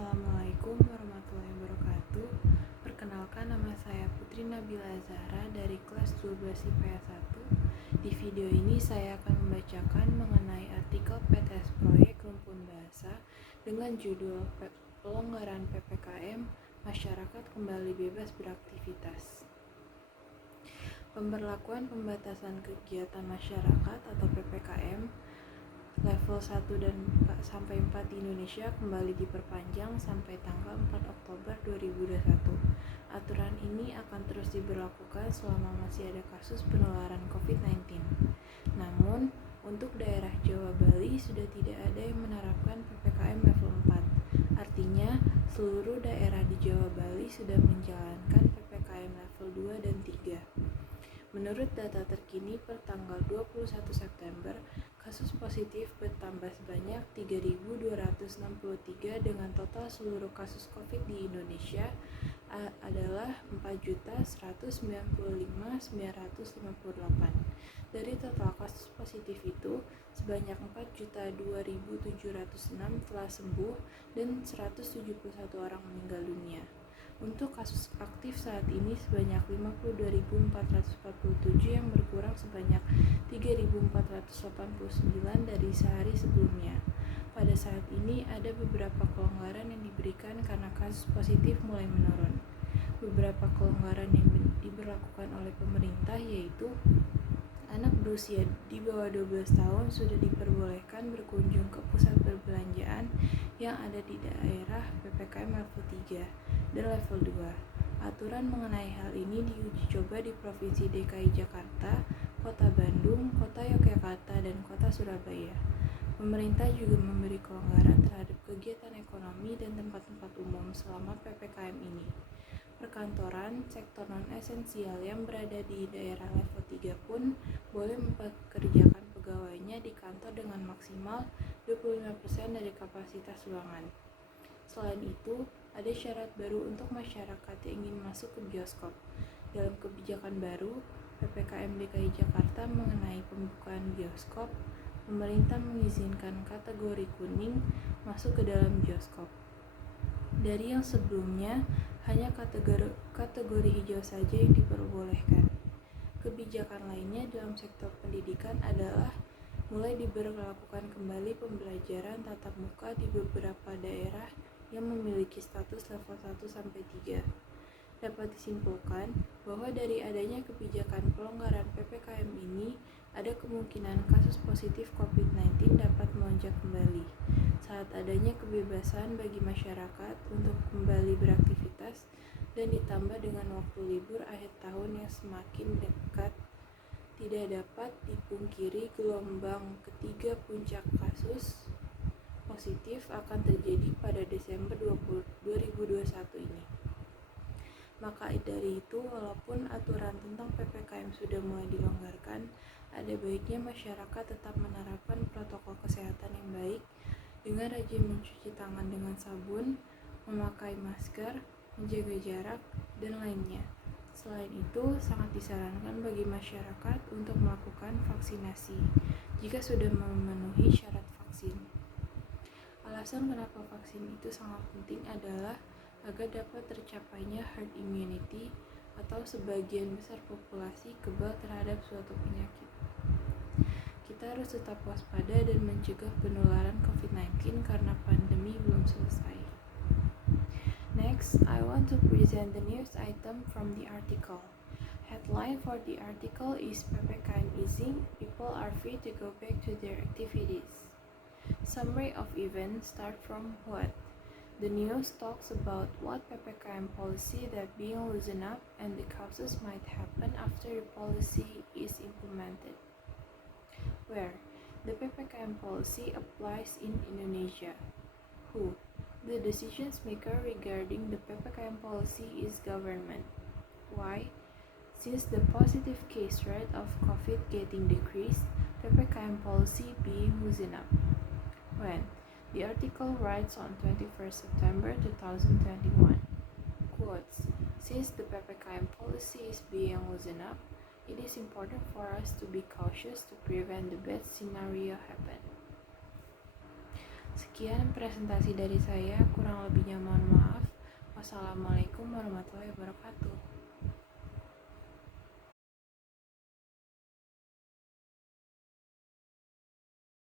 Assalamualaikum warahmatullahi wabarakatuh. Perkenalkan, nama saya Putri Nabila Zahra dari kelas 12 IPS 1. Di video ini saya akan membacakan mengenai artikel PTS Proyek Rumpun Bahasa dengan judul Pelonggaran PPKM, Masyarakat Kembali Bebas Beraktivitas. Pemberlakuan pembatasan kegiatan masyarakat atau PPKM level 1 dan sampai 4 di Indonesia kembali diperpanjang sampai tanggal 4 Oktober 2021. Aturan ini akan terus diberlakukan selama masih ada kasus penularan COVID-19. Namun, untuk daerah Jawa Bali sudah tidak ada yang menerapkan PPKM level 4. Artinya, seluruh daerah di Jawa Bali sudah menjalankan PPKM level 2 dan 3. Menurut data terkini per tanggal 21 September, kasus positif bertambah sebanyak 3.263 dengan total seluruh kasus COVID di Indonesia adalah 4.195.958. Dari total kasus positif itu, sebanyak 4.002.706 telah sembuh dan 171 orang meninggal dunia. Untuk kasus aktif saat ini sebanyak 52.447 yang berkurang sebanyak 3.489 dari sehari sebelumnya. Pada saat ini ada beberapa kelonggaran yang diberikan karena kasus positif mulai menurun. Beberapa kelonggaran yang diberlakukan oleh pemerintah yaitu anak berusia di bawah 12 tahun sudah diperbolehkan berkunjung ke pusat perbelanjaan yang ada di daerah PPKM level 3 dan level 2. Aturan mengenai hal ini diuji coba di Provinsi DKI Jakarta, Kota Bandung, Kota Yogyakarta, dan Kota Surabaya. Pemerintah juga memberi kelonggaran terhadap kegiatan ekonomi dan tempat-tempat umum selama PPKM ini. Perkantoran, sektor non-esensial yang berada di daerah level 3 pun boleh mempekerjakan pegawainya di kantor dengan maksimal 25% dari kapasitas ruangan. Selain itu, ada syarat baru untuk masyarakat yang ingin masuk ke bioskop. Dalam kebijakan baru, PPKM DKI Jakarta mengenai pembukaan bioskop, pemerintah mengizinkan kategori kuning masuk ke dalam bioskop. Dari yang sebelumnya, hanya kategori hijau saja yang diperbolehkan. Kebijakan lainnya dalam sektor pendidikan adalah mulai diberlakukan kembali pembelajaran tatap muka di beberapa daerah yang memiliki status level 1-3. Dapat disimpulkan bahwa dari adanya kebijakan pelonggaran PPKM ini, ada kemungkinan kasus positif COVID-19 dapat melonjak kembali. Saat adanya kebebasan bagi masyarakat untuk kembali beraktivitas dan ditambah dengan waktu libur akhir tahun yang semakin dekat, tidak dapat dipungkiri gelombang ketiga puncak kasus positif akan terjadi pada Desember 2021 ini. Maka dari itu, walaupun aturan tentang PPKM sudah mulai dilonggarkan, ada baiknya masyarakat tetap menerapkan protokol kesehatan yang baik dengan rajin mencuci tangan dengan sabun, memakai masker, menjaga jarak, dan lainnya. Selain itu, sangat disarankan bagi masyarakat untuk melakukan vaksinasi jika sudah memenuhi syarat vaksin. Alasan kenapa vaksin itu sangat penting adalah agar dapat tercapainya herd immunity atau sebagian besar populasi kebal terhadap suatu penyakit. Kita harus tetap waspada dan mencegah penularan COVID-19 karena pandemi belum selesai. Next, I want to present the news item from the article. Headline for the article is PPKM easing, people are free to go back to their activities. Summary of events start from what? The news talks about what PPKM policy that being loosened up and the causes might happen after the policy is implemented. Where? The PPKM policy applies in Indonesia. Who? The decision maker regarding the PPKM policy is government. Why? Since the positive case rate of COVID getting decreased, PPKM policy being loosened up. When? The article writes on 21st September 2021. Quotes, since the PPKM policy is being loosened up, it is important for us to be cautious to prevent the bad scenario happen. Sekian presentasi dari saya, kurang lebihnya mohon maaf. Wassalamualaikum warahmatullahi wabarakatuh.